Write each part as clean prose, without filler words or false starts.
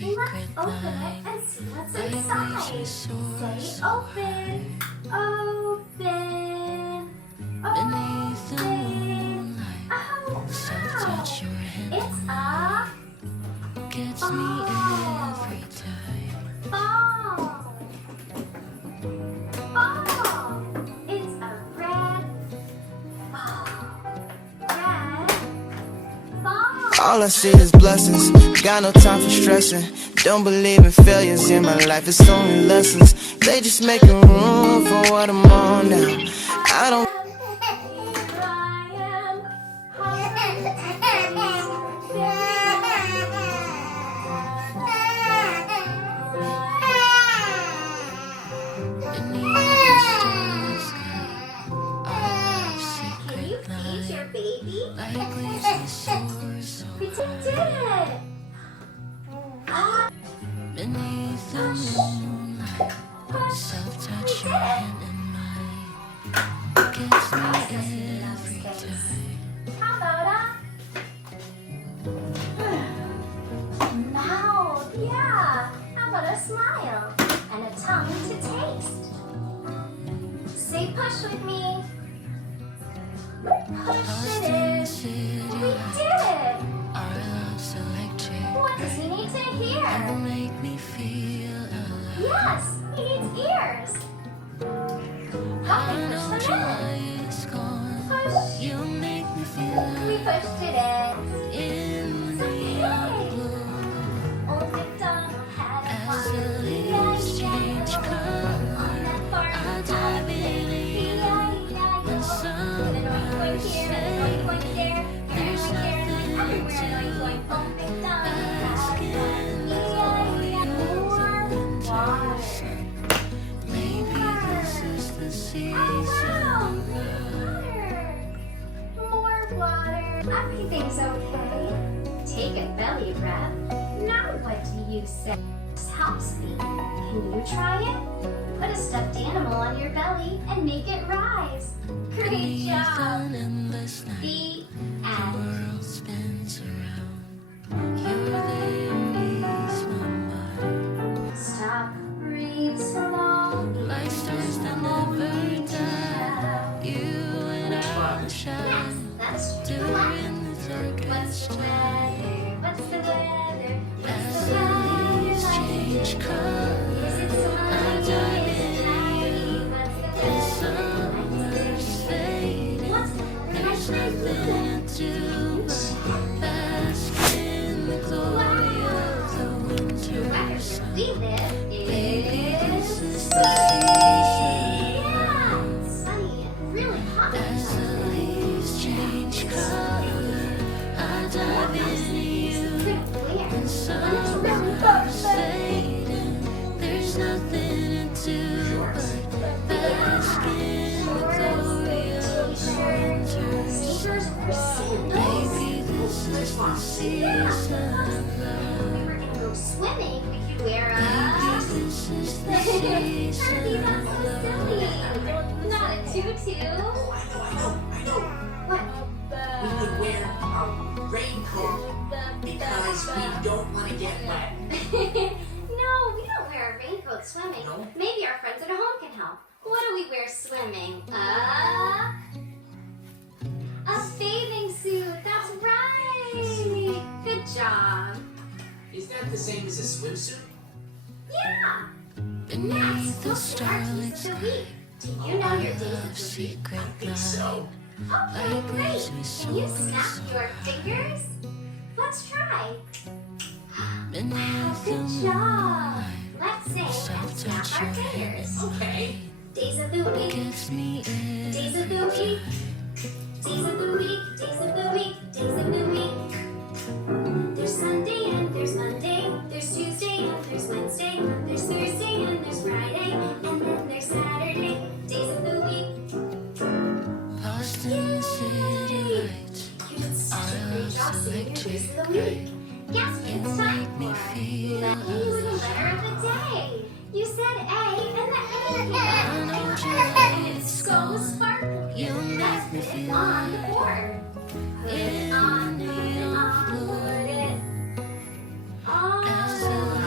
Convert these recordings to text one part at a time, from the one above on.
Let's open it and see what's inside. Say open, open, open. Oh, wow. It's a ball. Ball. It's a red ball. Red ball. All I see is blessings, got no time for stressing. Don't believe in failures in my life, it's only lessons. They just making room for what I'm on now. I don't Baby? We did it! beneath the moonlight, self-touch your hand in mine. Gets me every time. How about a mouth? Yeah. How about a smile and a tongue to taste? Say push with me. Push it in. We did it. Our love's electric. What does he need to hear? You make me feel alive. Yes, he needs ears. Help me push them in. It's gone. Push. You make me feel We pushed it in. in the neon blue. Old MacDonald had a As farm. the leaves change color, On that farm, I dive in when sunrise there's nothing to bask in the glory of the winter sun. Maybe this is the season. More water. Everything's okay. Take a belly breath. Now what do you say? This helps me. Can you try it? Put a stuffed animal on your belly and make it rise. Great Beneath job. an endless night, The the end. world spins around. You're there, ease my mind. Stop, breathe slowly. Like stars that never die. You and I will Yes, shine. that's Do relax. in the What's darkest the time. weather? What's the weather? What's As the the weather leaves like change today? color, Is it I sunny? dive Is it cloudy? What's the the weather summer's fading. What's the weather There's like nothing to but bask in the glory of the winter Where sun. we live Maybe this is is sunny. the season. Yeah, sunny and really hot. As the leaves change color, I dive into you. When summer's fading, there's nothing to do but bask in the glory of the winter sun. Maybe this is the season of love. We were gonna go swimming. We could wear a. Maybe this is the season Harvey, that's of so silly. love. Not a tutu. I know. What? We could wear a raincoat because we don't want to get wet. No, we don't wear a raincoat swimming. No? Maybe our friends at home can help. What do we wear swimming? A bathing suit. That's right. Good job. Is that the same as a swimsuit? Yeah. Beneath the Next, look at our starlit days of the sky, week. Do you know your days love of the week? secret I think life. so. Okay, Like great. leaves we Can you soar snap so your fingers? Let's try. beneath the Good job. moonlight. Let's sing and snap Self-touch our your hand fingers. Okay. Days of the week. Gets me Days of the week. Days of the week. Days of the week. Days of the week. There's Sunday and there's Monday. There's Tuesday and there's Wednesday. There's Thursday and there's Friday. And then there's Saturday. Days of the week. lost in the city lights. You did such a great love's job singing your days of the electric. week. Guess what You it's time make me for? feel The A with the letter of the day. You said A and the A came out. And it's so sparkly. You Let's make me put it feel on the board. Put it on, put it on, put it on. as the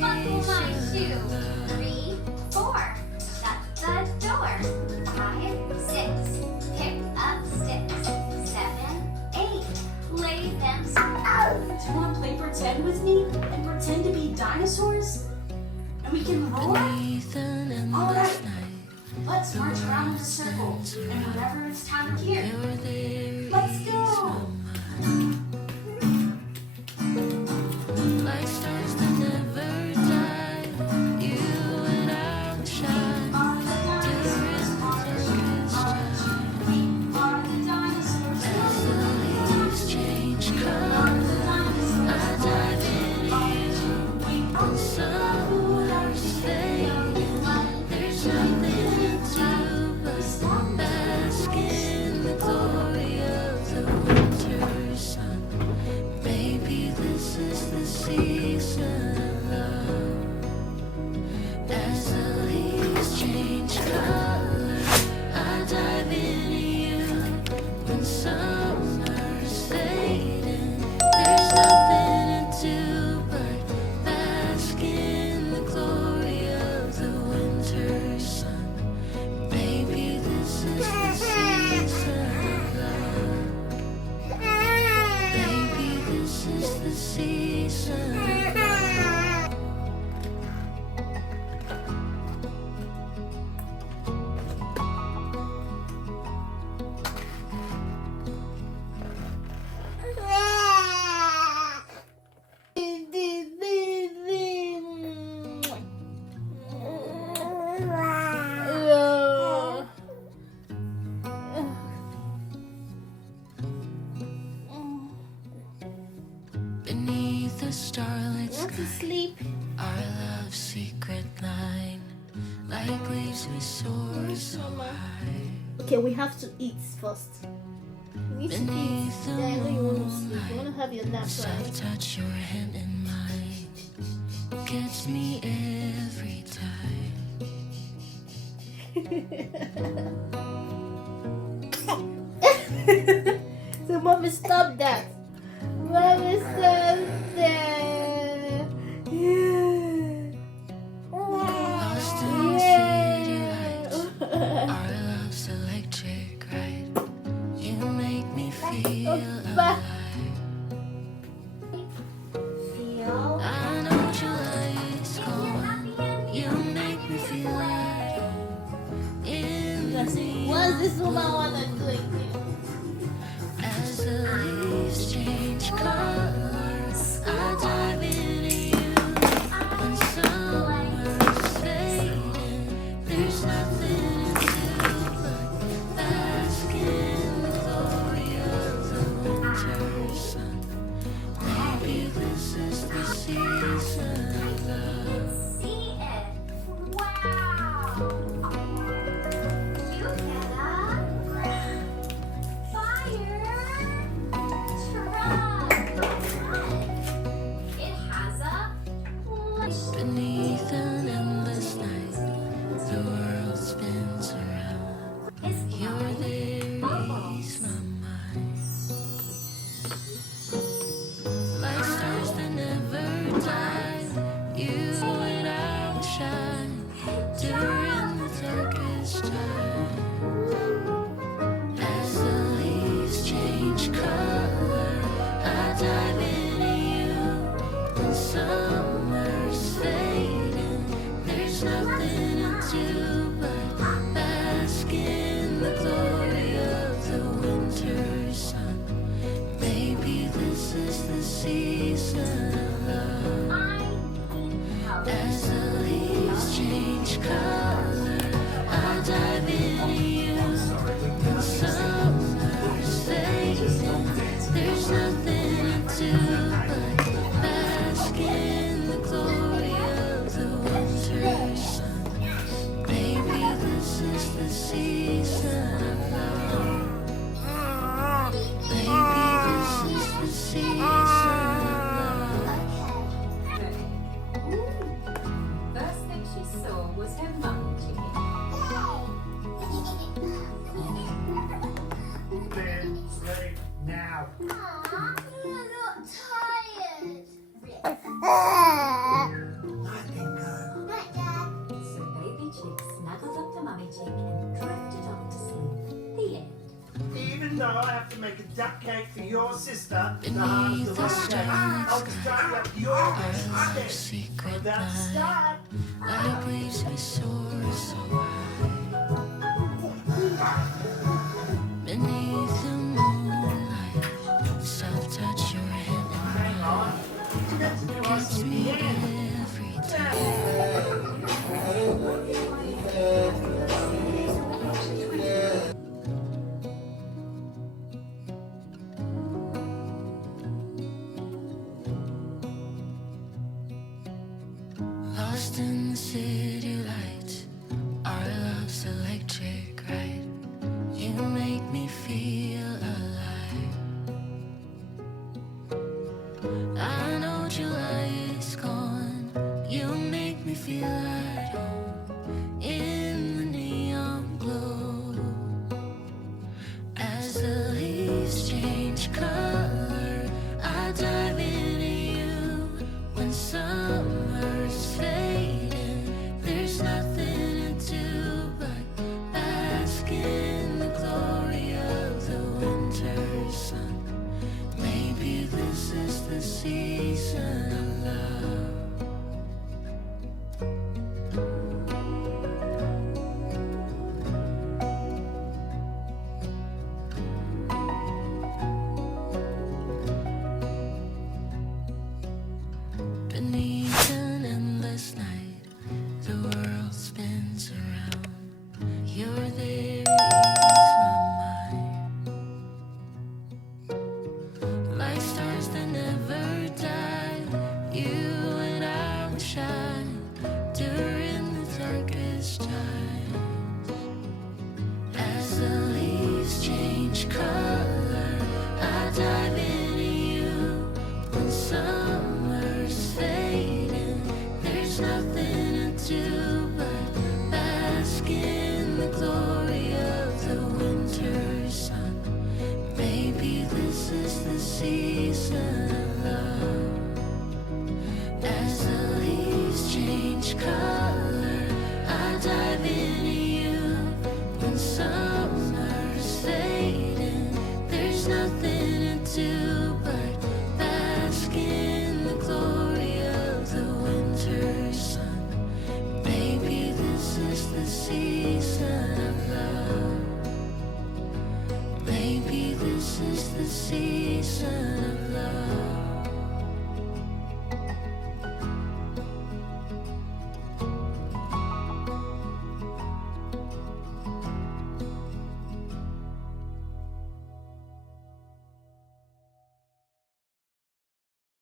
Buckle my shoe. 3, 4. Shut the door. 5, 6. Pick up sticks. 7, 8. Lay them. Do you want to play pretend with me and pretend to be dinosaurs? And we can roar? Alright, let's march around in a circle and whenever it's time to hear, let's go! Like stars that never die, you and I will shine. Are the dinosaurs Are the dinosaurs As the leaves change color, I dive in you. When summer's fading, there's nothing to but bask in the glory of the winter sun. Maybe this is the season of love. As the leaves change color, I dive into you. When summer's fading, there's nothing to do but bask in the glory of the winter sun. Maybe this is the season of love. Maybe this is the season of love. Beneath the starlit sky, Sleep. our love's secret line, like leaves we soar so high. Okay, we have to eat first. We need to eat. Beneath the Then when you want to sleep, you want to moonlight, have your nap, soft right? touch your hand in mine gets me every time. So, mommy, stop that. Mommy, stop that. Lost in city lights, our love's electric right. You make me feel alive. Feel. I know July is gone. You make me feel at home in the What's this woman wanna do again? as the leaves change colors. I dive into you. When summer's fading, there's nothing to do but bask in the glory of the winter sun. Maybe this is the season of love. See it. Wow. You get up. I'm not tired. Night then, go. Night, Dad. So Baby Chick snuggled up to Mummy Chick and drifted off to sleep. The end. Even though I have to make a duck cake for your sister, the hardest of all days, I'll just drive up your way instead. Secret Without night, start. like leaves we soar so high. Beneath the moonlight, soft touch your hand Hang on. You got to do us gets in me the end. every time. Lost in the city lights, our love's electric, right? You make me feel alive. I know July is gone. You make me feel at home in the neon glow. As the leaves change color, I dive into you. When summer's fading, there's nothing to do but bask in the glory of the winter sun. Maybe this is the season of love.